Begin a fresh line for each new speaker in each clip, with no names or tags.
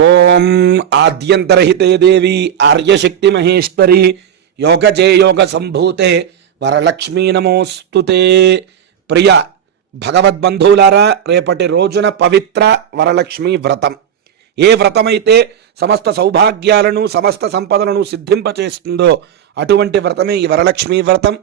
ఓం ఆద్యంతరహితే దేవి ఆర్యశక్తి మహేశ్వరి యోగజే యోగ సంభూతే వరలక్ష్మీ నమోస్తుతే ప్రియ భగవద్బంధువులారా రేపటి రోజున పవిత్ర వరలక్ష్మి వ్రతం. ఏ వ్రతమైతే సమస్త సౌభాగ్యాలను సమస్త సంపదలను సిద్ధింపచేస్తుందో అటువంటి వ్రతమే ఈ వరలక్ష్మి వ్రతం.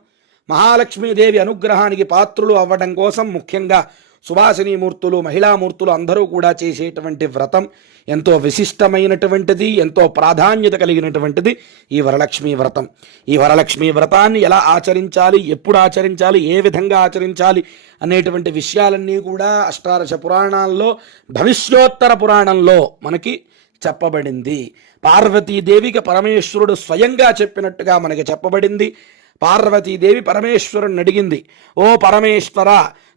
మహాలక్ష్మీదేవి అనుగ్రహానికి పాత్రులు అవ్వడం కోసం ముఖ్యంగా సుభాసిని మూర్తులు మహిళామూర్తులు అందరూ కూడా చేసేటువంటి వ్రతం ఎంతో విశిష్టమైనటువంటిది ఎంతో ప్రాధాన్యత కలిగినటువంటిది ఈ వరలక్ష్మి వ్రతం. ఈ వరలక్ష్మి వ్రతాన్ని ఎలా ఆచరించాలి ఎప్పుడు ఆచరించాలి ఏ విధంగా ఆచరించాలి అనేటువంటి విషయాలన్నీ కూడా అష్టాదశ పురాణాల్లో భవిష్యోత్తర పురాణంలో మనకి చెప్పబడింది. పార్వతీదేవికి పరమేశ్వరుడు స్వయంగా చెప్పినట్టుగా మనకి చెప్పబడింది. పార్వతీదేవి పరమేశ్వరుని అడిగింది ఓ పరమేశ్వర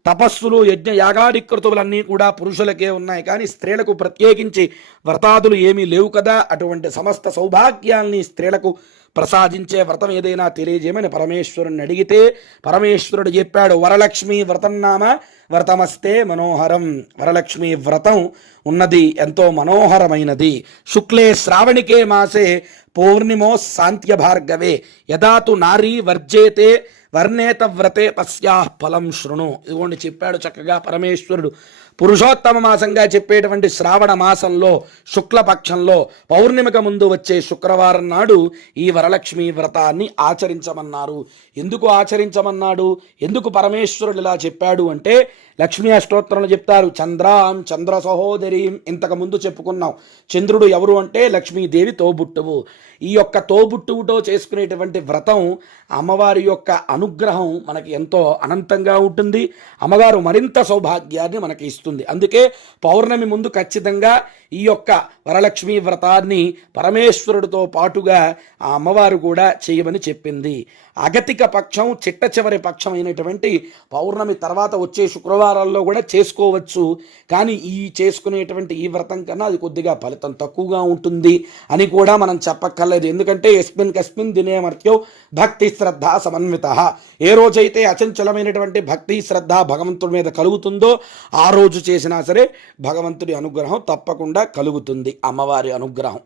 తపస్సులు యజ్ఞ యాగాదికృతులన్నీ కూడా పురుషులకే ఉన్నాయి. కానీ స్త్రీలకు ప్రత్యేకించి వ్రతాదులు ఏమీ లేవు కదా? అటువంటి సమస్త సౌభాగ్యాల్ని స్త్రీలకు ప్రసాదించే వ్రతం ఏదైనా తెలియజేయమని పరమేశ్వరుని అడిగితే పరమేశ్వరుడు చెప్పాడు వరలక్ష్మి వ్రతం నామ వ్రతమస్తే మనోహరం. వరలక్ష్మి వ్రతం ఉన్నది ఎంతో మనోహరమైనది. శుక్లే శ్రావణికే మాసే పౌర్ణిమో శాంత్య భార్గవే యదాతు నారీ వర్జేతే వర్ణేత వ్రతే తస్యా ఫలం శృణు. ఇదిగోండి చెప్పాడు చక్కగా పరమేశ్వరుడు. పురుషోత్తమ మాసంగా చెప్పేటువంటి శ్రావణ మాసంలో శుక్లపక్షంలో పౌర్ణిమిక ముందు వచ్చే శుక్రవారం నాడు ఈ వరలక్ష్మి వ్రతాన్ని ఆచరించమన్నారు. ఎందుకు ఆచరించమన్నాడు? ఎందుకు పరమేశ్వరుడు ఇలా చెప్పాడు అంటే లక్ష్మీ అష్టోత్తరంలో చెప్తారు చంద్రాం చంద్ర సహోదరీం ఇంతకు ముందు చెప్పుకున్నాం. చంద్రుడు ఎవరు అంటే లక్ష్మీదేవి తోబుట్టువు. ఈ యొక్క తోబుట్టువుతో చేసుకునేటువంటి వ్రతం అమ్మవారి యొక్క అనుగ్రహం మనకి ఎంతో అనంతంగా ఉంటుంది. అమ్మగారు మరింత సౌభాగ్యాన్ని మనకి ఇస్తుంది. అందుకే పౌర్ణమి ముందు ఖచ్చితంగా ఈ యొక్క వరలక్ష్మి వ్రతాన్ని పరమేశ్వరుడితో పాటుగా ఆ అమ్మవారు కూడా చేయమని చెప్పింది. అగతిక పక్షం చిట్ట చివరి పక్షం అయినటువంటి పౌర్ణమి తర్వాత వచ్చే శుక్రవారాల్లో కూడా చేసుకోవచ్చు. కానీ ఈ చేసుకునేటువంటి ఈ వ్రతం కన్నా అది కొద్దిగా ఫలితం తక్కువగా ఉంటుంది అని కూడా మనం చెప్పక్కర్లేదు. ఎందుకంటే ఎస్మిన్ కస్మిన్ దినే మర్త్యో భక్తి శ్రద్ధ సమన్విత. ఏ రోజైతే అచంచలమైనటువంటి భక్తి శ్రద్ధ భగవంతుడి మీద కలుగుతుందో ఆ రోజు చేసినా సరే భగవంతుడి అనుగ్రహం తప్పకుండా కలుగుతుంది. అమ్మవారి అనుగ్రహం.